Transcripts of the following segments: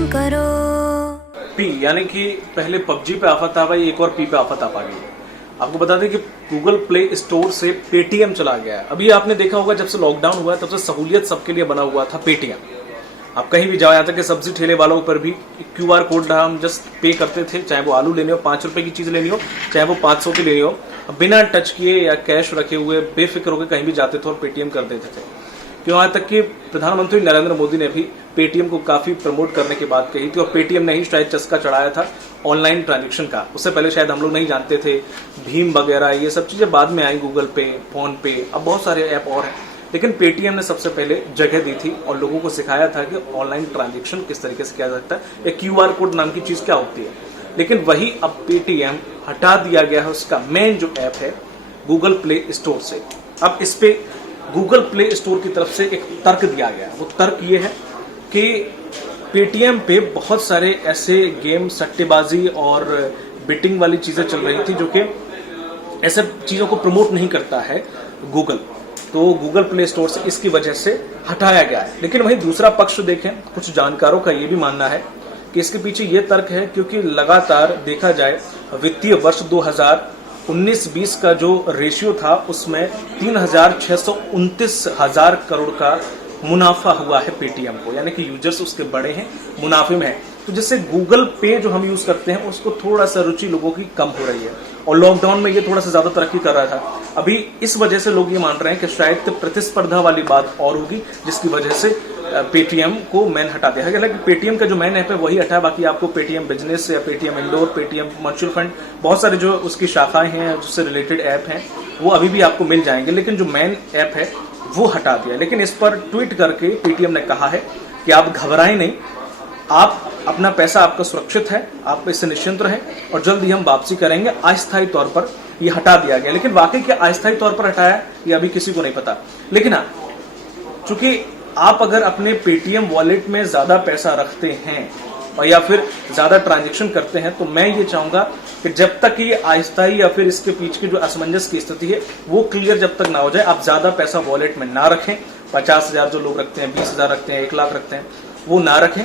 Paytm करो। P यानी कि पहले पबजी पे आफत आ गई, एक और पी पे आफत आ गई है। आपको बता दें कि गूगल प्ले स्टोर से पेटीएम चला गया है। अभी आपने देखा होगा जब से लॉकडाउन हुआ है तब से सहूलियत सबके लिए बना हुआ था पेटीएम। आप कहीं भी जाओ, यहाँ तक कि सब्जी ठेले वालों पर भी QR कोड हम जस्ट पे करते थे, चाहे वो आलू लेने हो, 5 रुपए की चीज लेनी हो, चाहे वो 500 की लेनी हो, बिना टच किए या कैश रखे हुए बेफिक्र होकर कहीं भी जाते थे और पेटीएम कर देते थे। क्यों, यहाँ तक कि प्रधानमंत्री नरेंद्र मोदी ने भी पेटीएम को काफी प्रमोट करने की बात कही थी और पेटीएम ने ही शायद चस्का चढ़ाया था ऑनलाइन ट्रांजैक्शन का। उससे पहले शायद हम लोग नहीं जानते थे, भीम वगैरह ये सब चीजें बाद में आई, गूगल पे, फोन पे, अब बहुत सारे ऐप और हैं, लेकिन पेटीएम ने सबसे पहले जगह दी थी और लोगों को सिखाया था कि ऑनलाइन ट्रांजैक्शन किस तरीके से किया जाता है, या QR कोड नाम की चीज क्या होती है। लेकिन वही अब पेटीएम हटा दिया गया है उसका मेन जो ऐप है गूगल प्ले स्टोर से। अब इस पे गूगल प्ले स्टोर की तरफ से एक तर्क दिया गया है। वो तर्क ये है कि पेटीएम पे बहुत सारे ऐसे गेम, सट्टेबाजी और बेटिंग वाली चीजें चल रही थी जो कि ऐसे चीजों को प्रमोट नहीं करता है गूगल, तो गूगल प्ले स्टोर से इसकी वजह से हटाया गया है। लेकिन वहीं दूसरा पक्ष देखें, कुछ जानकारों का ये भी मानना है कि इसके पीछे ये तर्क है क्योंकि लगातार देखा जाए वित्तीय वर्ष 2019-20 का जो रेशियो था उसमें 3,629 हजार करोड़ का मुनाफा हुआ है पेटीएम को, यानी कि यूजर्स उसके बड़े हैं, मुनाफे में है। तो जिससे गूगल पे जो हम यूज करते हैं उसको थोड़ा सा रुचि लोगों की कम हो रही है और लॉकडाउन में ये थोड़ा सा ज्यादा तरक्की कर रहा था। अभी इस वजह से लोग ये मान रहे हैं कि शायद प्रतिस्पर्धा वाली बात और होगी जिसकी वजह से पेटीएम को मैन हटा दिया है। हालांकि पेटीएम का जो मैन ऐप है वही हटा है, बाकी आपको पेटीएम बिजनेस या Paytm indoor, Paytm mutual fund, बहुत सारे जो उसकी शाखाएं हैं जिससे रिलेटेड ऐप हैं वो अभी भी आपको मिल जाएंगे, लेकिन जो मैन ऐप है वो हटा दिया। लेकिन इस पर ट्वीट करके पेटीएम ने कहा है कि आप घबराएं नहीं, आप अपना पैसा आपका सुरक्षित है, आप इससे निश्चिंत रहें और जल्द ही हम वापसी करेंगे। अस्थायी तौर पर ये हटा दिया गया, लेकिन वाकई क्या अस्थायी तौर पर हटाया ये अभी किसी को नहीं पता। लेकिन हाँ, चूंकि आप अगर अपने पेटीएम वॉलेट में ज्यादा पैसा रखते हैं और या फिर ज्यादा ट्रांजैक्शन करते हैं तो मैं ये चाहूंगा कि जब तक ये अस्थायी या फिर इसके पीछे की जो असमंजस की स्थिति है वो क्लियर जब तक ना हो जाए, आप ज्यादा पैसा वॉलेट में ना रखें। 50,000 जो लोग रखते हैं, 20,000 रखते हैं, 1 लाख रखते हैं, वो ना रखें।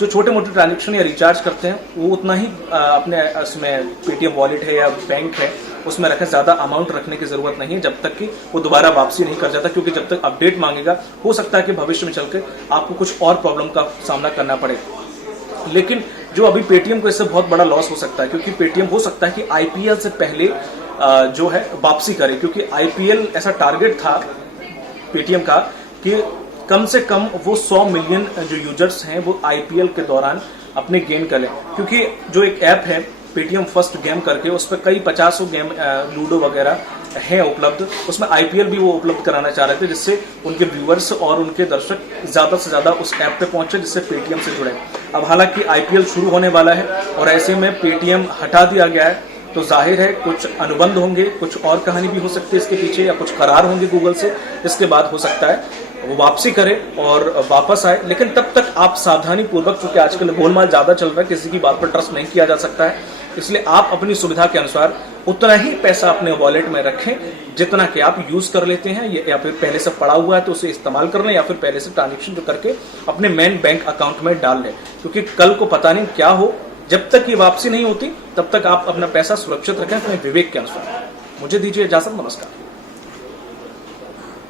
जो छोटे मोटे ट्रांजैक्शन या रिचार्ज करते हैं वो उतना ही अपने उसमें पेटीएम वॉलेट है या बैंक है उसमें रखें, ज्यादा अमाउंट रखने की जरूरत नहीं है जब तक कि वो दोबारा वापसी नहीं कर जाता, क्योंकि जब तक अपडेट मांगेगा हो सकता है कि भविष्य में चलकर आपको कुछ और प्रॉब्लम का सामना करना पड़े। लेकिन जो अभी पेटीएम को इससे बहुत बड़ा लॉस हो सकता है, क्योंकि पेटीएम हो सकता है कि IPL से पहले जो है वापसी करे, क्योंकि IPL ऐसा टारगेट था पेटीएम का कि कम से कम वो 100 मिलियन जो यूजर्स हैं वो IPL के दौरान अपने गेन करें, क्योंकि जो एक ऐप है पेटीएम फर्स्ट गेम करके उस पर कई 50 गेम लूडो वगैरह हैं उपलब्ध, उसमें IPL भी वो उपलब्ध कराना चाह रहे थे जिससे उनके व्यूअर्स और उनके दर्शक ज्यादा से ज्यादा उस ऐप पे पहुंचे जिससे पेटीएम से जुड़े। अब हालांकि IPL शुरू होने वाला है और ऐसे में पेटीएम हटा दिया गया है तो जाहिर है कुछ अनुबंध होंगे, कुछ और कहानी भी हो सकती है इसके पीछे, या कुछ करार होंगे गूगल से, इसके बाद हो सकता है वो वापसी करे और वापस आए। लेकिन तब तक आप सावधानी पूर्वक, क्योंकि आजकल गोलमाल ज्यादा चल रहा है, किसी की बात पर ट्रस्ट नहीं किया जा सकता है, इसलिए आप अपनी सुविधा के अनुसार उतना ही पैसा अपने वॉलेट में रखें जितना कि आप यूज कर लेते हैं, या फिर पहले से पड़ा हुआ है तो उसे इस्तेमाल कर लें, या फिर पहले से ट्रांजेक्शन जो करके अपने मेन बैंक अकाउंट में डाल लें, क्योंकि कल को पता नहीं क्या हो। जब तक ये वापसी नहीं होती तब तक आप अपना पैसा सुरक्षित रखें अपने विवेक के अनुसार। मुझे दीजिए इजाजत, नमस्कार।